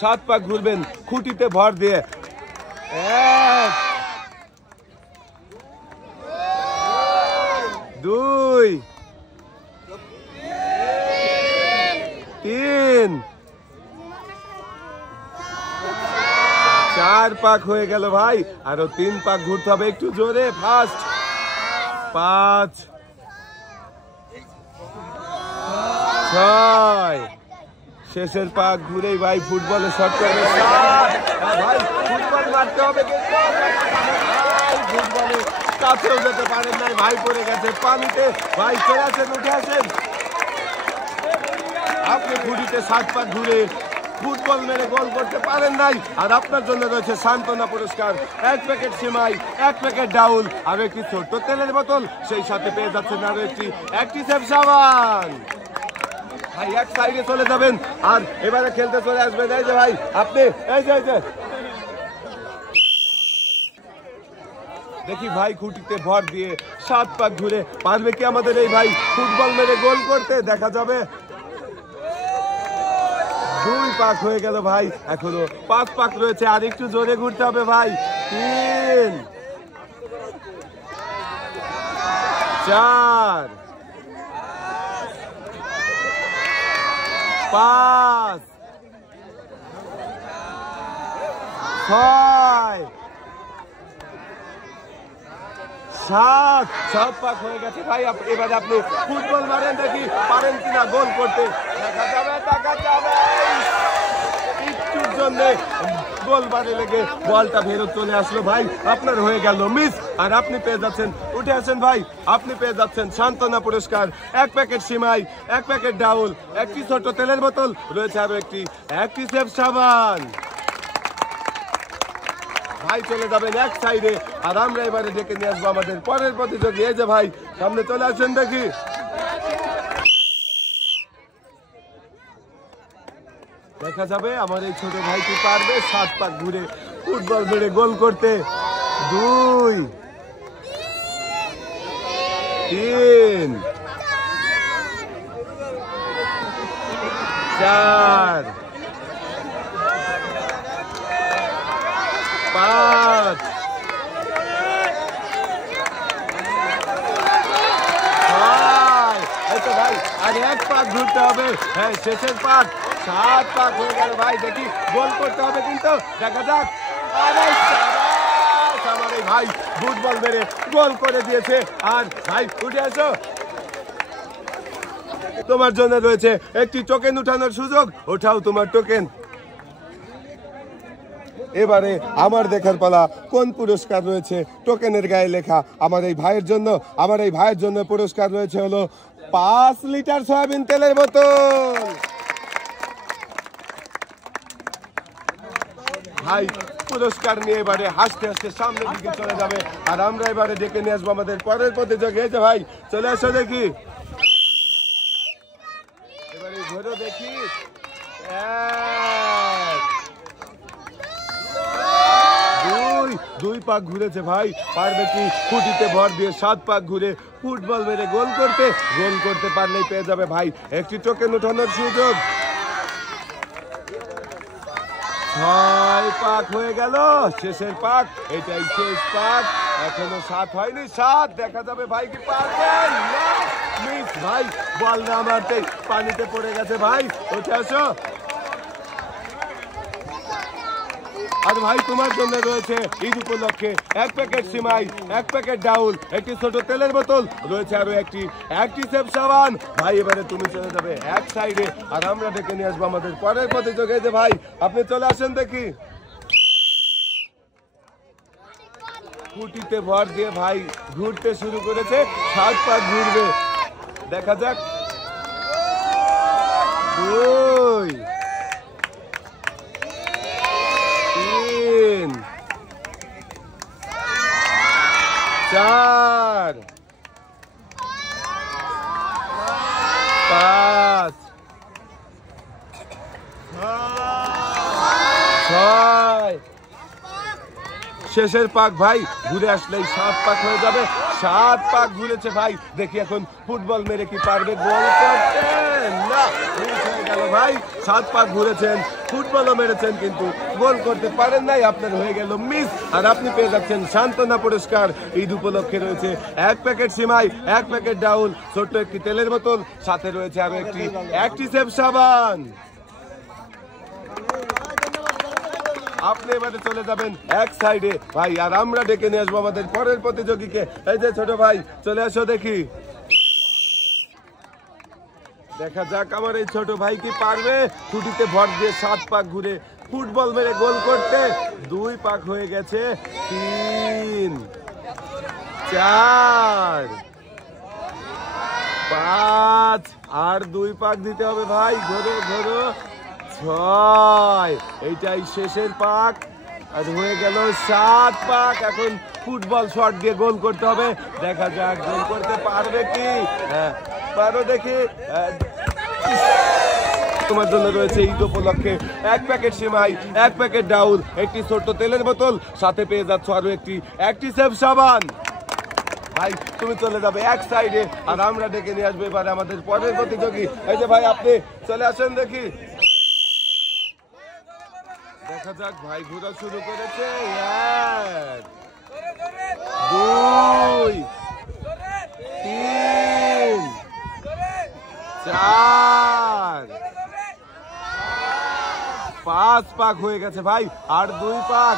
7 পাক ঘুরবেন খুঁটিতে ভর দিয়ে। 1 2 3 4 পাক হয়ে গেল ভাই, আরো 3 পাক ঘুরতে হবে একটু জোরে ফাস্ট। 5 6 শেষের পাক ঘুরেই ভাই ফুটবলের শট করবে। ভাই ফুটবল মারতে হবে কিন্তু ফুটবলের কাছেও যেতে পারেন নাই ভাই, পড়ে গেছে পানিতে। ভাই চলে আসেন, উঠে আসেন। আপনি খুঁটিতে 7 পাক ঘুরে ফুটবল মেরে গোল করতে পারেন নাই, আর আপনার জন্য রয়েছে সান্ত্বনা পুরস্কার, 1 প্যাকেট সিমাই, 1 প্যাকেট ডাউল, আর একটি ছোট্ট তেলের বোতল, সেই সাথে পেয়ে যাচ্ছেন আরো একটি অ্যাক্টিসেভ সাবান। ভাই এক সাইডে চলে যাবেন আর এবারে খেলতে চলে আসবেন। এই যে ভাই আপনি এই যে দেখি ভাই খুঁটিতে ভর দিয়ে 7 পাক ঘুরে পারবে কি আমাদের এই ভাই ফুটবল মেরে গোল করতে? দেখা যাবে। 2 পাক হয়ে গেল ভাই, এখনো 5 পাক রয়েছে, আর একটু জোরে ঘুরতে হবে ভাই। 3 4 5 6 7 7 পাক হয়ে গেছে ভাই। এবারে আপনি ফুটবল মারেন, দেখি পারেন কিনা গোল করতে। দেখা যাবে একটুর জন্য গোল বারে লেগে বলটা ফেরত চলে আসলো ভাই, আপনার হয়ে গেল মিস। আর আপনি পেয়ে যাচ্ছেন, উঠে আসেন ভাই, আপনি পেয়ে যাচ্ছেন সান্ত্বনা পুরস্কার, 1 প্যাকেট সিমাই, 1 প্যাকেট ডাউল, একটি ছোট তেলের বোতল, রয়েছে আরো একটি অ্যাক্টিসেভ সাবান। ভাই চলে যাবেন এক সাইডে, আর আমরা এবারে ডেকে নিয়ে আসবো আমাদের পরের প্রতিযোগী। এই যে ভাই সামনে চলে আসেন, দেখি দেখা যাবে আমার এই ছোট ভাই কি পারবে 7 পাক ঘুরে ফুটবল মেরে গোল করতে। 2 3 4 5 ভাই আর 1 পাক ঘুরতে হবে। হ্যাঁ শেষের পাক, 7 পাক হয়ে গেল ভাই, দেখি গোল করতে হবে কিন্তু, দেখা যাক। আমার এই ভাই ফুটবল মেরে গোল করে দিয়েছে। আর ভাই উঠে আসো, তোমার জন্য রয়েছে একটি টোকেন উঠানোর সুযোগ, ওঠাও তোমার টোকেন। এবারে আমার দেখার পালা কোন পুরস্কার রয়েছে টোকেনের গায়ে লেখা আমার এই ভাইয়ের জন্য। আমার এই ভাইয়ের জন্য পুরস্কার রয়েছে হলো 5 লিটার সয়াবিন তেলের বোতল। ভাই পুরস্কার নিয়ে এবারে হাসতে হাসতে সামনের দিকে চলে যাবে, আর আমরা এবারে ডেকে নিয়ে আসবো আমাদের পরের প্রতিযোগী। এই যে ভাই চলে আসো, দেখি এবারে ঘুরে দেখি। 2 পাক ঘুরেছে ভাই, পারবে কি খুঁটিতে ভর দিয়ে 7 পাক ঘুরে ফুটবল মেরে গোল করতে? গোল করতে পারলেই পেয়ে যাবে ভাই একটি টোকেন উঠানোর সুযোগ। 6 পাক হয়ে গেল, শেষের পাক, এটাই শেষ পাক, এখনো 7 হয়নি। 7 দেখা যাবে ভাই কি পারবেন? মিস ভাই, বল না মারতে পানিতে পড়ে গেছে ভাই, উঠে আসো। আর ভাই তোমার জন্য রয়েছে ঈদ উপলক্ষে 1 প্যাকেট সিমাই, 1 প্যাকেট ডাউল, একটি ছোট তেলের বোতল, রয়েছে আরো একটি অ্যাক্টিসেভ সাবান। ভাই এবারে তুমি চলে যাবে এক সাইডে, আর আমরা ডেকে নিয়ে আসবো আমাদের পরের প্রতিযোগী। যে ভাই আপনি চলে আসেন, দেখি খুঁটিতে ভর দিয়ে ভাই ঘুরতে শুরু করেছে, 7 পাক ঘুরবে, দেখা যাক। 2 3 4 5 6 শেষের পাক ভাই ঘুরে আসলেই 7 পাক হয়ে যাবে। 7 পাক ঘুরেছে ভাই, দেখি এখন ফুটবল মেরে কি পারবে গোল করতে? পারেন না, মিস হয়ে গেল ভাই। 7 পাক ঘুরেছেন, ফুটবলও মেরেছেন, কিন্তু গোল করতে পারেন নাই, আপনার হয়ে গেল মিস। আর আপনি পেয়ে যাচ্ছেন সান্ত্বনা পুরস্কার। ঈদ উপলক্ষে রয়েছে 1 প্যাকেট সিমাই, 1 প্যাকেট ডাউল, ছোট্ট একটি তেলের বোতল, সাথে রয়েছে আরো একটি অ্যাক্টিসেভ সাবান। আপনি এবারে চলে যাবেন এক সাইডে ভাই, আর আমরা ডেকে নিয়ে আসবো আমাদের পরের প্রতিযোগীকে। এই যে ছোট ভাই, চলে আসো দেখি। দেখা যাক আমার এই ছোট ভাই কি পারবে খুঁটিতে ভর দিয়ে 7 পাক ঘুরে ফুটবল মেরে গোল করতে। 2 পাক হয়ে গেছে, 3, 4, 5, আর 2 পাক দিতে হবে ভাই। ঘোরো ঘোরো, 6, এইটাই শেষের পাক। আর হয়ে গেল 7 পাক। এখন ফুটবল শট দিয়ে গোল করতে হবে। দেখা যাক গোল করতে পারবে কি। হ্যাঁ পারো দেখি। তোমার জন্য রয়েছে ঈদ উপলক্ষে 1 প্যাকেট সিমাই, 1 প্যাকেট ডাউল, একটি ছোট্ট তেলের বোতল, সাথে পেয়ে যাচ্ছ আরো একটি অ্যাক্টিসেভ সাবান। ভাই তুমি চলে যাবে এক সাইডে, আর আমরা ডেকে নিয়ে আসবো এবারে আমাদের পরের প্রতিযোগী। এই যে ভাই আপনি চলে আসেন দেখি। দেখা যাক ভাই ঘোরা শুরু করেছে। 1, 2, 3, 4, 5 পাক হয়ে গেছে ভাই, আর 2 পাক।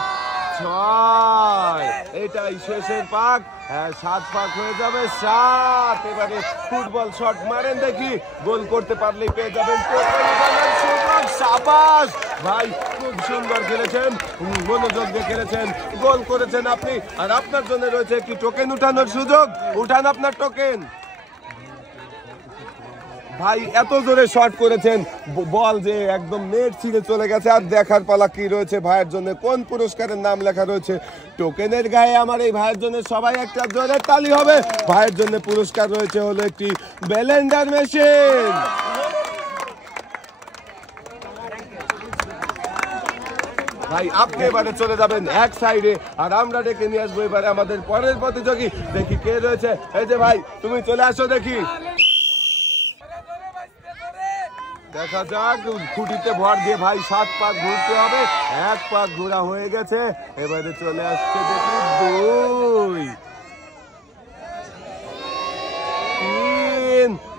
6, এটাই শেষের পাক। হ্যাঁ 7 পাক হয়ে যাবে। 7, এবারে ফুটবল শট মারেন দেখি, গোল করতে পারলেই পেয়ে যাবেন শাবাশ ভাই, খুব সুন্দর খেলেছেন, মনোযোগ দিয়ে খেলেছেন, গোল করেছেন আপনি। আর আপনার জন্য রয়েছে একটি টোকেন উঠানোর সুযোগ। উঠান আপনার টোকেন। ভাই এত জোরে শট করেছেন, বল যে একদম নেট ছিঁড়ে চলে গেছে। আর দেখার পালা কি রয়েছে ভাইয়ের জন্য, কোন পুরস্কারের নাম লেখা রয়েছে টোকেনের গায়ে। আমার এই ভাইয়ের জন্য সবাই একটা জোরে তালি হবে। ভাইয়ের জন্য পুরস্কার রয়েছে হলো একটি ব্লেন্ডার মেশিন। ভাই আপনি এবারে চলে যাবেন এক সাইডে, আর আমরা ডেকে নিয়ে আসবো এবারে আমাদের পরের প্রতিযোগী। দেখি কে রয়েছে। এই যে ভাই তুমি চলে আসো দেখি। দেখা যাক খুঁটিতে ভর দিয়ে ভাই 7 পাক ঘুরতে হবে। 1 পাক ঘোরা হয়ে গেছে, এবারে চলে আসছে দেখি 2,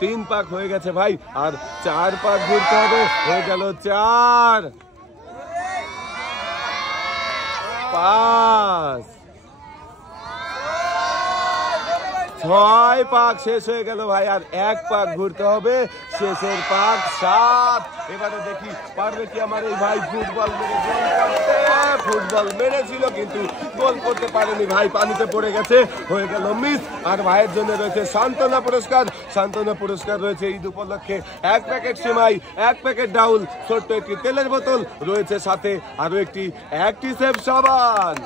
3 পাক হয়ে গেছে ভাই, আর 4 পাক ঘুরতে হবে। হয়ে গেল 4, 5, 6 পাক শেষ হয়ে গেল ভাই, আর 1 পাক ঘুরতে হবে, শেষের পাক 7। এবারে দেখি পারবে কি আমার এই ভাই ফুটবল মেরে গোল করতে। ফুটবল মেরেছিল কিন্তু গোল করতে পারেনি ভাই, পানিতে পড়ে গেছে, হয়ে গেল মিস। আর ভাইয়ের জন্য রয়েছে সান্ত্বনা পুরস্কার। সান্ত্বনা পুরস্কার রয়েছে ঈদ উপলক্ষে 1 প্যাকেট সিমাই, 1 প্যাকেট ডাউল, ছোট্ট একটি তেলের বোতল, রয়েছে সাথে আরো একটি অ্যাক্টিসেভ সাবান।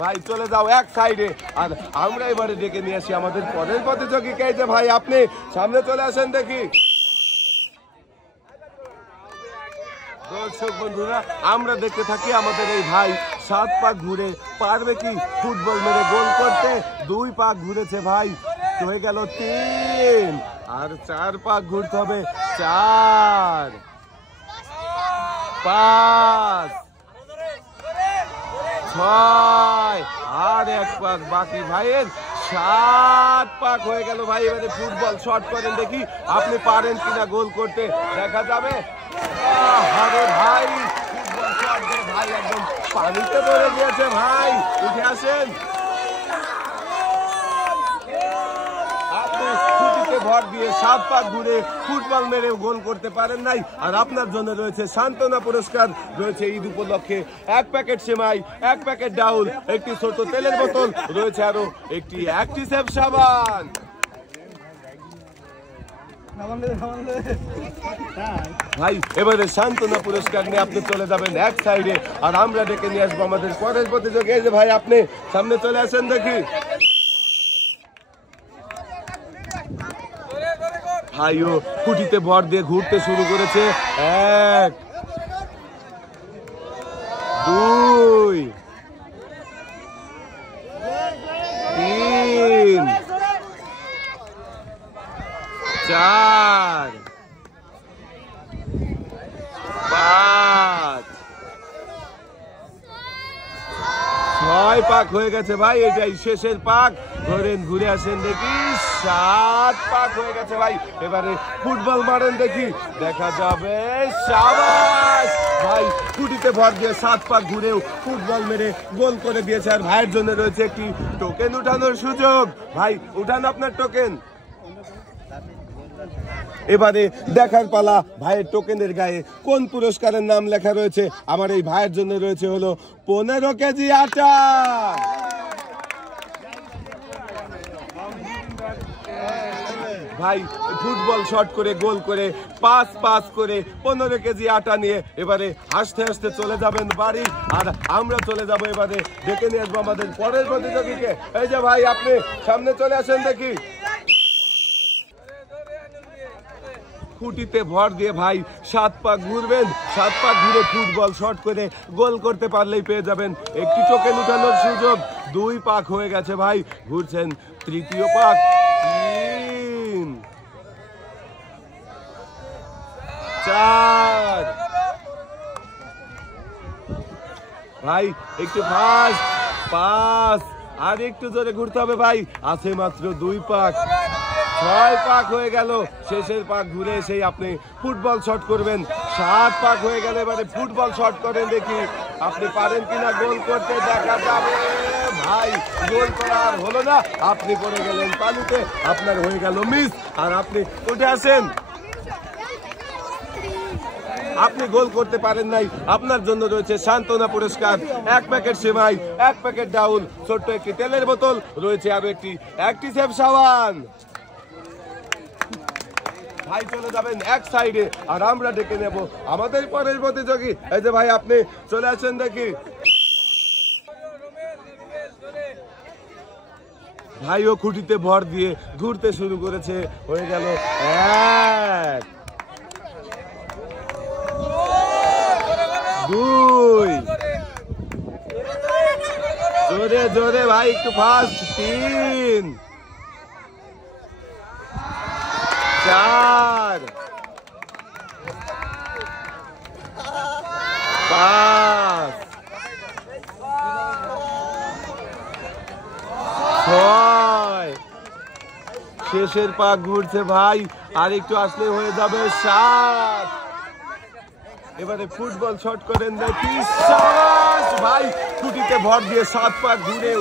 ভাই চলে যাও এক সাইডে, আর আমরা এবারে ডেকে নিয়ে আসি আমাদের পরের প্রতিযোগীকে। যে ভাই আপনি সামনে চলে আসেন দেখি। দর্শক বন্ধুরা, আমরা দেখতে থাকি আমাদের এই ভাই 7 পাক ঘুরে পারবে কি ফুটবল মেরে গোল করতে। 2 পাক ঘুরেছে ভাই, হয়ে গেল 3, আর 4 পাক ঘুরতে হবে। 4, 5, 6, আর 1 পাক বাকি ভাইয়ের। 7 পাক হয়ে গেল ভাই। এবারে ফুটবল শট করেন দেখি আপনি পারেন কিনা গোল করতে, দেখা যাবে। আরে ভাই ফুটবল শট দিয়ে ভাই একদম পানিতে পড়ে গিয়েছে ভাই, উঠে আসেন। আপনি খুঁটিতে ভর দিয়ে 7 পাক ঘুরে ফুটবল মেরে গোল করতে পারেন নাই, আর আপনার জন্য রয়েছে সান্ত্বনা পুরস্কার। রয়েছে ঈদ উপলক্ষে 1 প্যাকেট সেমাই, 1 প্যাকেট ডাউল, একটি ছোট তেলের বোতল, রয়েছে আরো একটি অ্যাক্টিসেভ সাবান। ভাই এবারে সান্ত্বনা পুরস্কার নিয়ে আপনি চলে যাবেন এক সাইডে, আর আমরা ডেকে নিয়ে আসবো আমাদের পরের প্রতিযোগী। এই যে ভাই আপনি সামনে চলে আসেন দেখি। ভাইও খুঁটিতে ভর দিয়ে ঘুরতে শুরু করেছে। 1, 2, 3, 4, ছয় পাক হয়ে গেছে ভাই, এটাই শেষের পাক। ধরেন, ঘুরে আসেন দেখি, 7 পাক হয়ে গেছে ভাই। এবারে ফুটবল মারেন দেখি, দেখা যাবে। শাবাশ ভাই, কুটিতে ভর দিয়ে 7 পাক ঘুরেও ফুটবল মেরে গোল করে দিয়েছে। আর ভাইয়ের জন্য রয়েছে একটি টোকেন উঠানোর সুযোগ। ভাই উঠান আপনার টোকেন। এবারে দেখার পালা ভাইয়ের টোকেনের গায়ে কোন পুরস্কারের নাম লেখা রয়েছে। আমার এই ভাইয়ের জন্য রয়েছে হলো 15 কেজি আটা। ভাই ফুটবল শট করে গোল করে পাস করে 15 কেজি আটা নিয়ে এবারে হাসতে হাসতে চলে যাবেন বাড়ি। আর আমরা চলে যাব এবারে ডেকে নিয়ে আসবো আমাদের পরের প্রতিযোগীকে। এই যে ভাই, আপনি সামনে চলে আসেন দেখি। খুঁটিতে ভর দিয়ে ভাই 7 পাক ঘুরবেন, 7 পাক ঘুরে ফুটবল শট করে গোল করতে পারলেই পেয়ে যাবেন একটি টোকেন উঠানোর সুযোগ। 2 পাক হয়ে গেছে ভাই, ঘুরছেন তৃতীয় পাক। 3 4 ভাই একটু ফাস্ট, 5 আর একটু জোরে ঘুরতে হবে ভাই, আছে মাত্র 2 পাক। 6 পাক হয়ে গেল, শেষের পাক ঘুরে এসেই আপনি ফুটবল শট করবেন। 7 পাক হয়ে গেল, এবারে ফুটবল শট করেন দেখি আপনি পারেন কিনা গোল করতে, দেখা যাবে। ভাই গোল করা আর হলো না, আপনি পড়ে গেলেন পানিতে, আপনার হয়ে গেল মিস। আর আপনি উঠে আসেন, আপনি গোল করতে পারেন নাই। আপনার জন্য রয়েছে সান্ত্বনা পুরস্কার, 1 প্যাকেট সেমাই, 1 প্যাকেট ডাউল, ছোট্ট একটি তেলের বোতল, রয়েছে আরো একটি অ্যাক্টিসেভ সাবান। ভাই চলে যাবেন এক সাইডে, আর আমরা ডেকে নেব আমাদের পরের প্রতিযোগী। এই যে ভাই, আপনি চলে আসেন দেখি। ভাইও খুঁটিতে ভর দিয়ে ঘুরতে শুরু করেছে, হয়ে গেল 1 2 জোরে জোরে ভাই, একটু ফাস্ট। 3 4 5 6 শেষের পাক ঘুরছে ভাই, আর একটু আসলে হয়ে যাবে 7। এবারে ফুটবল শট করেন দেখি, শাবাশ ভাই, খুঁটিতে ভর দিয়ে 7 পাক ঘুরে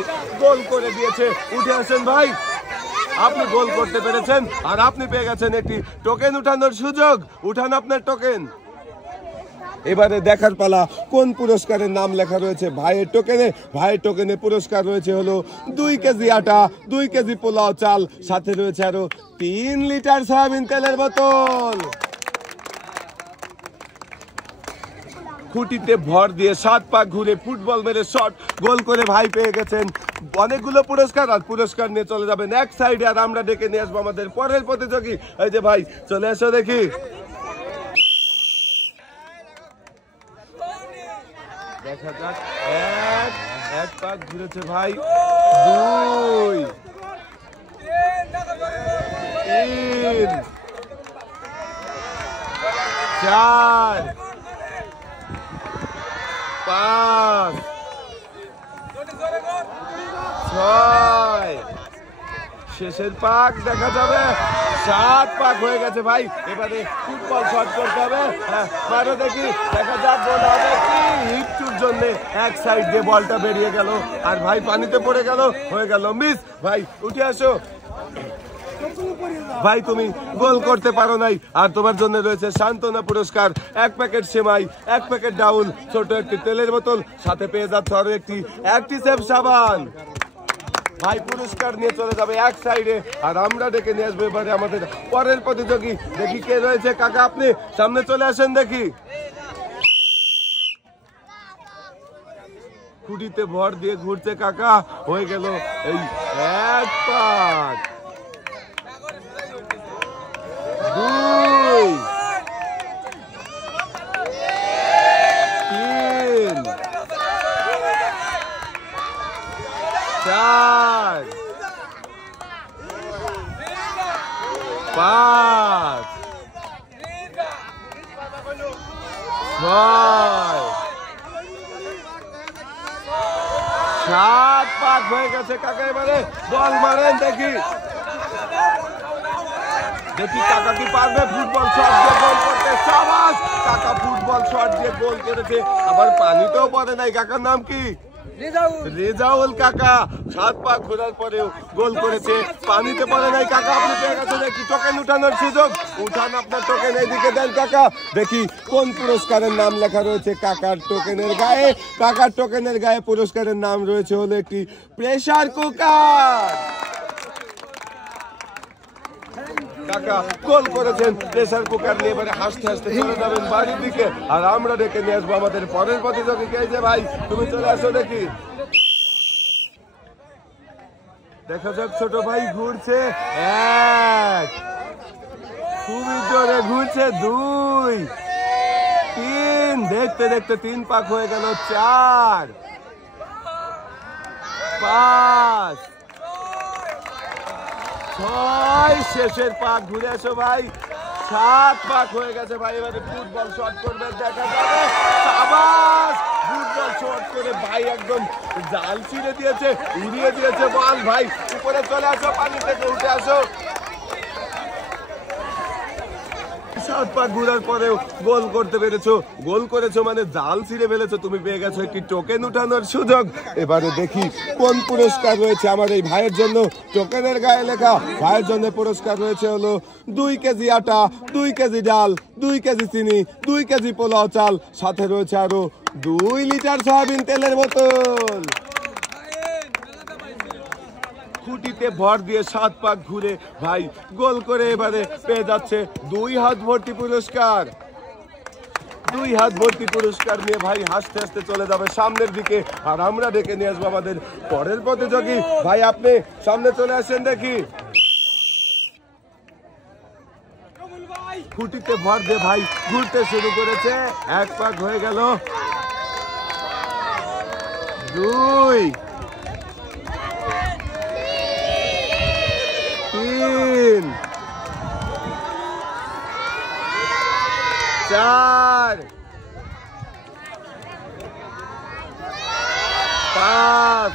গোল করে দিয়েছে। উঠে আসেন ভাই, আপনি গোল করতে পেরেছেন, আর আপনি পেয়ে গেছেন একটি টোকেন উঠানোর সুযোগ। উঠান আপনার টোকেন। এবারে দেখার পালা কোন পুরস্কারের নাম লেখা রয়েছে ভাইয়ের টোকেনে। ভাইয়ের টোকেনে পুরস্কার রয়েছে হলো 2 কেজি আটা, 2 কেজি পোলাও চাল, সাথে রয়েছে আরো 3 লিটার সয়াবিন তেলের বোতল। খুঁটিতে ভর দিয়ে 7 পাক ঘুরে ফুটবল মেরে শট গোল করে ভাই পেয়ে গেছেন অনেকগুলো পুরস্কার। আর পুরস্কার নিয়ে চলে যাবেন এক সাইডে, আর আমরা ডেকে নিয়ে আসবো আমাদের পরের প্রতিযোগী। এই যে ভাই, চলে এসো দেখি। দেখা যাক, 1 পাক ঘুরেছে ভাই, 2 3 4 5 6 শেষের পাক দেখা যাবে। 7 পাক হয়ে গেছে ভাই, এবারে ফুটবল শট করতে হবে। মারো দেখি, দেখা যাক গোল হবে কি। একটুর জন্য এক সাইড দিয়ে বলটা বেরিয়ে গেল, আর ভাই পানিতে পড়ে গেল, হয়ে গেল মিস। ভাই উঠে আসো ভাই, তুমি গোল করতে পারো নাই, আর তোমার জন্য রয়েছে সান্ত্বনা পুরস্কার, 1 প্যাকেট সেমাই, 1 প্যাকেট ডাউল, ছোট একটি তেলের বোতল, সাথে পেয়ে যাচ্ছে আরো একটি অ্যাক্টিসেভ সাবান। ভাই পুরস্কার নিয়ে চলে যাবে এক সাইডে, আর আমরা ডেকে নিয়ে আসবো এবারে আমাদের পরের প্রতিযোগী। দেখি কে রয়েছে। কাকা আপনি সামনে চলে আসেন দেখি। খুঁটিতে ভর দিয়ে ঘুরছে কাকা, হয়ে গেল এই 1 পাক, 2 3 4 5 6 7 7 পাক হয়ে গেছে কাকা, এবারে বল মারেন দেখি দেখি কাকা কি পারবে ফুটবল শট দিয়ে গোল করতে। শাবাশ, কাকা ফুটবল শট দিয়ে গোল করেছে, আবার পানিতেও পড়ে নাই। কাকার নাম কি? রেজাউল কাকা। 7 পাক ঘোরার পরেও গোল করেছে, পানিতে পড়ে নাই। কাকা আপনি পেয়ে গেছেন একটি টোকেন উঠানোর সুযোগ, উঠান আপনার টোকেন, এইদিকে দেন কাকা। দেখি কোন পুরস্কারের নাম লেখা রয়েছে কাকার টোকেনের গায়ে। কাকার টোকেনের গায়ে পুরস্কারের নাম রয়েছে হলো একটি প্রেসার কুকার। কাকা গোল করেছেন, প্রেসার কুকার নিয়ে এবারে হাসতে হাসতে চলে যাবেন বাড়ির দিকে, আর আমরা ডেকে নিয়ে আসবো আমাদের পরের প্রতিযোগীকে। এই যে ভাই, তুমি চলে আসো দেখি। দেখা যাক ছোট ভাই ঘুরছে 1, খুবই জোরে ঘুরছে 2, 3, দেখতে দেখতে 3 পাক হয়ে গেল 4, 5, 6, শেষের পাক ঘুরে আসো ভাই। 7 পাক হয়ে গেছে ভাই, এবারে ফুটবল শট করবে, দেখা যাবে। শাবাশ, ফুটবল শট করে ভাই একদম জাল ছিঁড়ে দিয়েছে, উড়িয়ে দিয়েছে বল। ভাই উপরে চলে আসো, পানি থেকে উঠে আসো। 7 পাক ঘুরার পরেও গোল করতে পেরেছো, গোল করেছো মানে জাল ছিঁড়ে ফেলেছো। তুমি পেয়ে গেছো একটি টোকেন উঠানোর সুযোগ। এবারে দেখি কোন পুরস্কার রয়েছে আমার এই ভাইয়ের জন্য। টোকেনের গায়ে লেখা ভাইয়ের জন্য পুরস্কার রয়েছে হলো 2 কেজি আটা, 2 কেজি ডাল, 2 কেজি চিনি, 2 কেজি পোলাও চাল, সাথে রয়েছে আরো 2 লিটার সয়াবিন তেলের বোতল। খুঁটিতে ভর দিয়ে 7 পাক ঘুরে ভাই গোল করে এবারে পেয়ে যাচ্ছে 2 হাত ভর্তি পুরস্কার। 2 হাত ভর্তি পুরস্কার নিয়ে ভাই হাসতে হাসতে চলে যাবে সামনের দিকে, আর আমরা ডেকে নিয়ে আসবো আমাদের পরের প্রতিযোগী। ভাই আপনি সামনে চলে আসেন দেখি। খুঁটিতে ভর দিয়ে ভাই ঘুরতে শুরু করেছে। 1 পাক হয়ে গেল, 2, 3, 4, 5,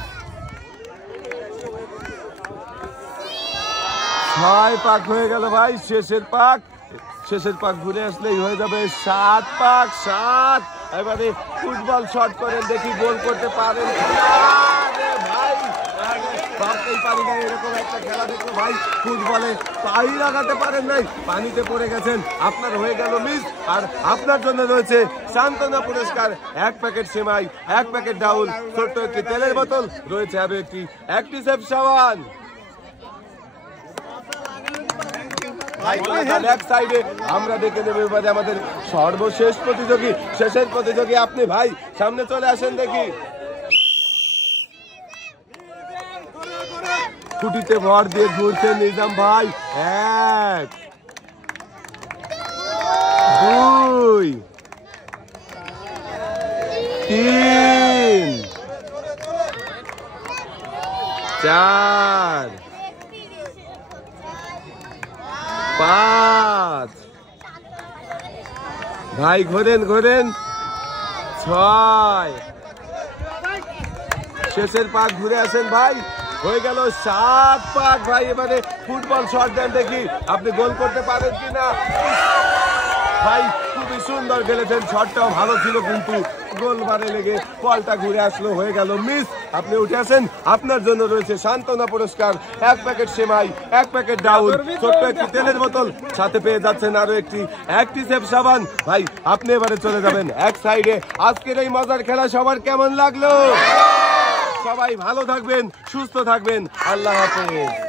6 পাক হয়ে গেল ভাই। শেষের পাক ঘুরে আসলেই হয়ে যাবে 7 পাক। 7, এবারে ফুটবল শট করেন দেখি গোল করতে পারেন ভাই। ভাবতেই পারি না এরকম একটা খেলা দেখো ভাই, ফুটবলে পাই লাগাতে পারেন নাই, পানিতে পড়ে গেছেন, আপনার হয়ে গেল মিস। আর আপনার জন্য রয়েছে সান্ত্বনা পুরস্কার, 1 প্যাকেট সেমাই, 1 প্যাকেট ডাউল, ছোট্ট একটি তেলের বোতল, রয়েছে আরো একটি অ্যাক্টিসেভ সাবান। এক সাইডে আমরা দেখে নেব এবারে আমাদের সর্বশেষ প্রতিযোগী, শেষের প্রতিযোগী আপনি ভাই সামনে চলে আসেন দেখি। খুঁটিতে ভর দিয়ে ঘুরছে নিজাম ভাই। 1, 2, 3, 4, 5, ভাই ঘোরেন 6, শেষের পাক ঘুরে আসেন ভাই, হয়ে গেল 7 পাক ভাই। এবারে ফুটবল শট দেন দেখি আপনি গোল করতে পারেন কিনা। ভাই খুবই সুন্দর খেলেছেন, শটটাও ভালো ছিল, কিন্তু গোলবারে লেগে বলটা ঘুরে আসলো, হয়ে গেল মিস। আপনি উঠে আসেন, আপনার জন্য রয়েছে সান্ত্বনা পুরস্কার, 1 প্যাকেট সেমাই, 1 প্যাকেট ডাউল, ছোট্ট একটি তেলের বোতল, সাথে পেয়ে যাচ্ছেন আরো একটি অ্যাক্টিসেভ সাবান। ভাই আপনি এবারে চলে যাবেন এক সাইডে। আজকের এই মজার খেলা সবার কেমন লাগলো? সবাই ভালো থাকবেন, সুস্থ থাকবেন, আল্লাহ হাফেজ।